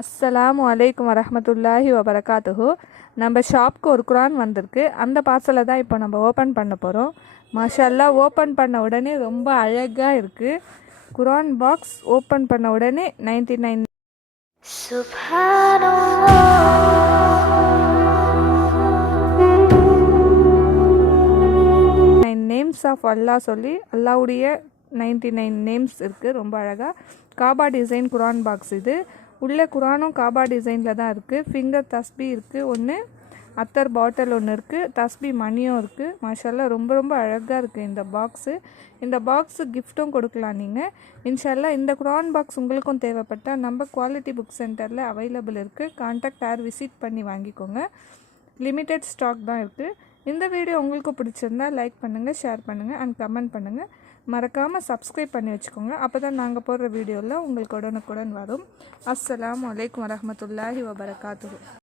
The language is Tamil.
அஸ்ஸலாமு அலைக்கும் வரஹ்மத்துல்லாஹி வபரகாத்துஹு. நம்ம ஷாப்க்கு ஒரு குரான் வந்திருக்கு. அந்த பார்சலை தான் இப்போ நம்ம ஓப்பன் பண்ண போகிறோம். மாஷா அல்லாஹ், ஓப்பன் பண்ண உடனே ரொம்ப அழகாக இருக்குது. குரான் பாக்ஸ் ஓப்பன் பண்ண உடனே 99 நேம்ஸ் ஆஃப் அல்லாஹ் சொல்லி அல்லாவுடைய 99 நேம்ஸ் இருக்குது. ரொம்ப அழகாக காபா டிசைன் குரான் பாக்ஸ் இது. உள்ளே குரானும் காபா டிசைனில் தான் இருக்குது. ஃபிங்கர் தஸ்பி இருக்குது ஒன்று, அத்தர் பாட்டில் ஒன்று இருக்குது, தஸ்பி மணியும் இருக்குது. மாஷால்லா ரொம்ப ரொம்ப அழகாக இருக்குது இந்த பாக்ஸு. இந்த பாக்ஸு கிஃப்ட்டும் கொடுக்கலாம் நீங்கள் இன்ஷால்லா. இந்த குரான் பாக்ஸ் உங்களுக்கும் தேவைப்பட்டால் நம்ம குவாலிட்டி புக் சென்டரில் அவைலபிள் இருக்குது. கான்டாக்ட் விசிட் பண்ணி வாங்கிக்கோங்க. லிமிட்டட் ஸ்டாக் தான் இருக்குது. இந்த வீடியோ உங்களுக்கு பிடிச்சிருந்தா லைக் பண்ணுங்கள், ஷேர் பண்ணுங்கள் அண்ட் கமெண்ட் பண்ணுங்கள். மறக்காமல் சப்ஸ்கிரைப் பண்ணி வச்சுக்கோங்க. அப்போ தான் நாங்கள் போடுற வீடியோவில் உங்களுக்கு உடனுக்குடன் வரும். அஸ்ஸலாமு அலைக்கும் வரஹ்மத்துல்லாஹி வபரகாத்துஹு.